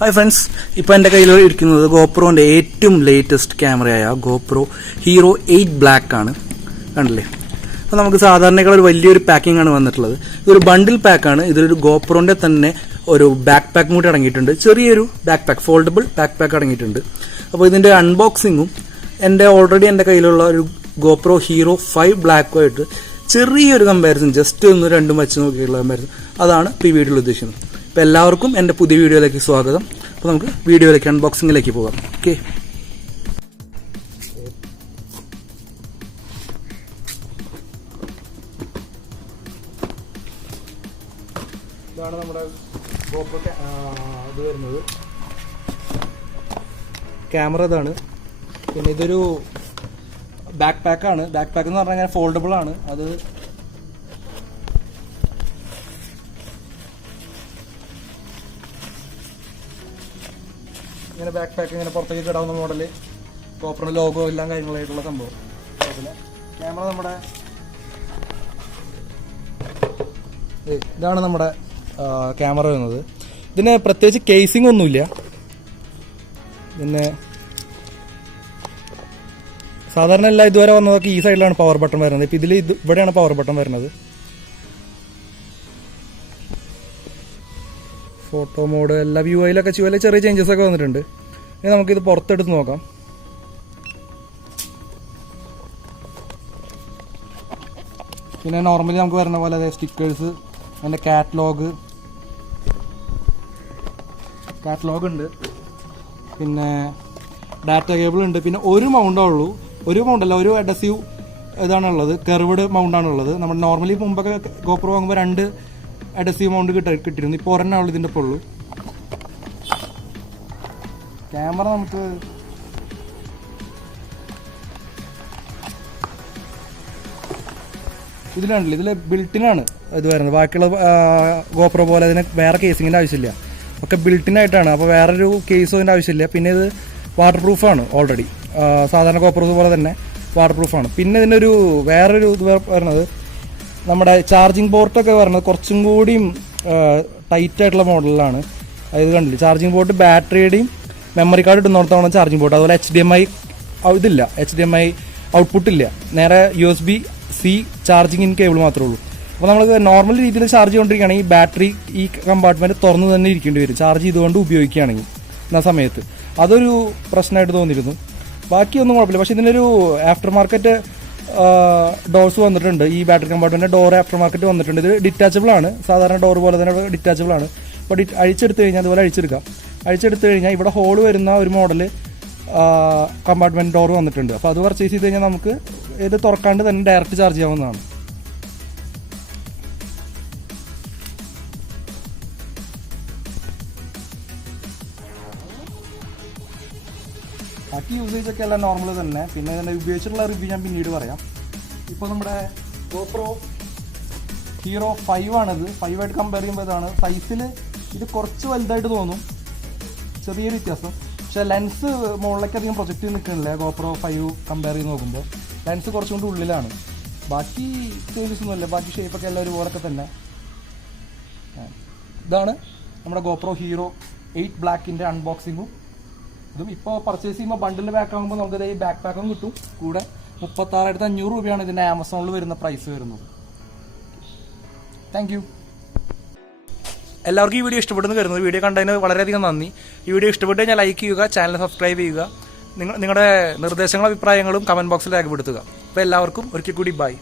Hi friends, ഇപ്പോൾ എൻ്റെ കയ്യിൽ ഇരിക്കുന്നത് ഗോപ്രോൻ്റെ ഏറ്റവും ലേറ്റസ്റ്റ് ക്യാമറയായ ഗോപ്രോ ഹീറോ 8 ബ്ലാക്ക് ആണ്. കണ്ടില്ലേ? അപ്പോൾ നമുക്ക് സാധാരണക്കാൾ ഒരു വലിയൊരു പാക്കിംഗ് ആണ് വന്നിട്ടുള്ളത്. ഇതൊരു ബണ്ടിൽ പാക്കാണ്. ഇതിലൊരു ഗോപ്രോൻ്റെ തന്നെ ഒരു ബാക്ക് പാക്ക് കൂടി അടങ്ങിയിട്ടുണ്ട്. ചെറിയൊരു back pack, foldable back pack അടങ്ങിയിട്ടുണ്ട്. അപ്പോൾ ഇതിൻ്റെ അൺബോക്സിങ്ങും ഓൾറെഡി എൻ്റെ കയ്യിലുള്ള ഒരു ഗോപ്രോ ഹീറോ 5 ബ്ലാക്കുമായിട്ട് ചെറിയൊരു കമ്പാരിസൺ, ജസ്റ്റ് ഒന്ന് രണ്ടും വെച്ച് നോക്കിയുള്ള കമ്പാരിസൺ, അതാണ് ഇപ്പോൾ ഈ വീഡിയോയിൽ ഉദ്ദേശിക്കുന്നത്. അപ്പോൾ എല്ലാവർക്കും എൻ്റെ പുതിയ വീഡിയോയിലേക്ക് സ്വാഗതം. അപ്പോൾ നമുക്ക് വീഡിയോയിലേക്ക് അൺബോക്സിങ്ങിലേക്ക് പോകാം. ഓക്കെ, ഇതാണ് നമ്മുടെ ഗോപ്രോ ഇത് വരുന്നത്. ക്യാമറ ഇതാണ്. പിന്നെ ഇതൊരു ബാക്ക് പാക്കാണ്. ബാക്ക് പാക്ക് എന്ന് പറഞ്ഞാൽ ഫോൾഡബിൾ ആണ്. അത് ഇങ്ങനെ ബാക്ക് പാക്ക് ഇങ്ങനെ പുറത്തേക്ക് ഇടാവുന്ന മോഡല്, ഗോപ്രോ ലോഗോ എല്ലാം കാര്യങ്ങളായിട്ടുള്ള സംഭവം. ക്യാമറ നമ്മുടെ ഇതാണ് നമ്മുടെ ക്യാമറ വരുന്നത്. ഇതിന് പ്രത്യേകിച്ച് കേസിംഗ് ഒന്നുമില്ല. പിന്നെ സാധാരണ എല്ലാം ഇതുവരെ വന്നതൊക്കെ ഈ സൈഡിലാണ് പവർ ബട്ടൺ വരുന്നത്. ഇപ്പം ഇതിൽ ഇവിടെയാണ് പവർ ബട്ടൺ വരുന്നത്. ഫോട്ടോ മോഡ് എല്ലാ വ്യൂ ഐയിലൊക്കെ ചെറിയ ചേഞ്ചസ് ഒക്കെ വന്നിട്ടുണ്ട്. ഇനി നമുക്കിത് പുറത്തെടുത്ത് നോക്കാം. പിന്നെ നോർമലി നമുക്ക് വരുന്ന പോലെ സ്റ്റിക്കേഴ്സ്, അതിൻ്റെ കാറ്റലോഗ് ഉണ്ട്. പിന്നെ ഡാറ്റ കേബിൾ ഉണ്ട്. പിന്നെ ഒരു മൗണ്ടേ ഒരു അഡസീവ് ഇതാണുള്ളത്, കെർവ്ഡ് മൗണ്ടാണുള്ളത്. നമ്മൾ നോർമലി മുമ്പൊക്കെ ഗോപ്രോ വാങ്ങുമ്പോൾ 2 അഡസീവ് മൗണ്ട് കിട്ടിയിരുന്നു. ഇപ്പോൾ ഒരെണ്ണമുള്ളൂ ഇതിൻ്റെ ഇപ്പോൾ ഉള്ളൂ. ക്യാമറ നമുക്ക് ഇതിലാണല്ലോ, ഇതിൽ ബിൽട്ടിനാണ് ഇത് വരുന്നത്. ബാക്കിയുള്ള ഗോപ്രോ പോലെ അതിന് വേറെ കേസിങ്ങിൻ്റെ ആവശ്യമില്ല, ഒക്കെ ബിൽട്ടിനായിട്ടാണ്. അപ്പോൾ വേറൊരു കേസോ അതിൻ്റെ ആവശ്യമില്ല. പിന്നെ ഇത് വാട്ടർ പ്രൂഫാണ്. ഓൾറെഡി സാധാരണ ഗോപ്രോ പോലെ തന്നെ വാട്ടർ പ്രൂഫാണ്. പിന്നെ ഇതിനൊരു വേറൊരു ഇത് വരുന്നത്, നമ്മുടെ ചാർജിങ് പോർട്ടൊക്കെ വരുന്നത് കുറച്ചും കൂടിയും ടൈറ്റ് ആയിട്ടുള്ള മോഡലിലാണ്. അത് കണ്ടില്ല, ചാർജിങ് പോർട്ട് ബാറ്ററിയുടെയും മെമ്മറി കാർഡ് ഇടുന്നിടത്താണ് ചാർജിങ് പോർട്ട്. അതുപോലെ HDMI ഇതില്ല, HDMI ഔട്ട്പുട്ട് ഇല്ല. നേരെ USB-C ചാർജിങ് ഇൻ കേബിൾ മാത്രമേ ഉള്ളൂ. അപ്പോൾ നമ്മൾ നോർമൽ രീതിയിൽ ചാർജ് ചെയ്തുകൊണ്ടിരിക്കുകയാണെങ്കിൽ ഈ ബാറ്ററി ഈ കമ്പാർട്ട്മെൻറ്റ് തുറന്ന് തന്നെ ഇരിക്കേണ്ടി വരും, ചാർജ് ചെയ്തുകൊണ്ട് ഉപയോഗിക്കുകയാണെങ്കിൽ ആ സമയത്ത്. അതൊരു പ്രശ്നമായിട്ട് തോന്നിയിരുന്നു. ബാക്കിയൊന്നും കുഴപ്പമില്ല. പക്ഷേ ഇതിനൊരു ആഫ്റ്റർ മാർക്കറ്റ് ഡോർസ് വന്നിട്ടുണ്ട്. ഈ battery compartment door after market വന്നിട്ടുണ്ട്. ഇത് ഡിറ്റാച്ചബിൾ ആണ്, സാധാരണ ഡോർ പോലെ തന്നെ ഡിറ്റാച്ചബിൾ ആണ്. അപ്പോൾ അഴിച്ചെടുത്ത് കഴിഞ്ഞാൽ അതുപോലെ അഴിച്ചെടുത്ത് കഴിഞ്ഞാൽ ഇവിടെ ഹോൾ വരുന്ന ഒരു മോഡൽ കമ്പാർട്ട്മെൻറ്റ് ഡോർ വന്നിട്ടുണ്ട്. അപ്പോൾ അത് പർച്ചേസ് ചെയ്ത് കഴിഞ്ഞാൽ നമുക്ക് ഇത് തുറക്കാണ്ട് തന്നെ ഡയറക്റ്റ് ചാർജ് ചെയ്യാവുന്നതാണ്. ബാക്കി യൂസേജ് ഒക്കെ എല്ലാം നോർമൽ തന്നെ. പിന്നെ ഇതിൻ്റെ ഉപയോഗിച്ചിട്ടുള്ള റിവ്യൂ ഞാൻ പിന്നീട് പറയാം. ഇപ്പോൾ നമ്മുടെ ഗോപ്രോ ഹീറോ 5 ആണിത്. 5 ആയിട്ട് കമ്പയർ ചെയ്യുമ്പോൾ ഇതാണ് സൈസിൽ ഇത് കുറച്ച് വലുതായിട്ട് തോന്നും, ചെറിയൊരു വ്യത്യാസം. പക്ഷേ ലെൻസ് മുകളിലേക്ക് അധികം പ്രൊജക്റ്റ് ചെയ്ത് നിൽക്കണില്ല. ഗോപ്രോ 5 കമ്പയർ ചെയ്ത് നോക്കുമ്പോൾ ലെൻസ് കുറച്ചും കൂടി ഉള്ളിലാണ്. ബാക്കി ചേഞ്ചസ് ഒന്നുമില്ല. ബാക്കി ഷേപ്പൊക്കെ എല്ലാം ഒരുപോലൊക്കെ തന്നെ. ഇതാണ് നമ്മുടെ ഗോപ്രോ ഹീറോ 8 ബ്ലാക്കിൻ്റെ അൺബോക്സിങ്ങും ഇതും. ഇപ്പോൾ പർച്ചേസ് ചെയ്യുമ്പോൾ ബണ്ടിൽ ബാക്ക് ആകുമ്പോൾ നമുക്കിത് ഈ ബാക്ക് പാക്കും കിട്ടും. കൂടെ 36,500 രൂപയാണ് ഇതിൻ്റെ ആമസോണിൽ വരുന്ന പ്രൈസ് വരുന്നത്. Thank you. എല്ലാവർക്കും ഈ വീഡിയോ ഇഷ്ടപ്പെടുന്നു വരുന്നത്. വീഡിയോ കണ്ടതിന് വളരെയധികം നന്ദി. ഈ വീഡിയോ ഇഷ്ടപ്പെട്ട് കഴിഞ്ഞാൽ ലൈക്ക് ചെയ്യുക, ചാനൽ സബ്സ്ക്രൈബ് ചെയ്യുക. നിങ്ങളുടെ നിർദ്ദേശങ്ങളും അഭിപ്രായങ്ങളും കമൻറ്റ് ബോക്സിൽ രേഖപ്പെടുത്തുക. അപ്പോൾ എല്ലാവർക്കും ഒരിക്കൽ കൂടി ബൈ.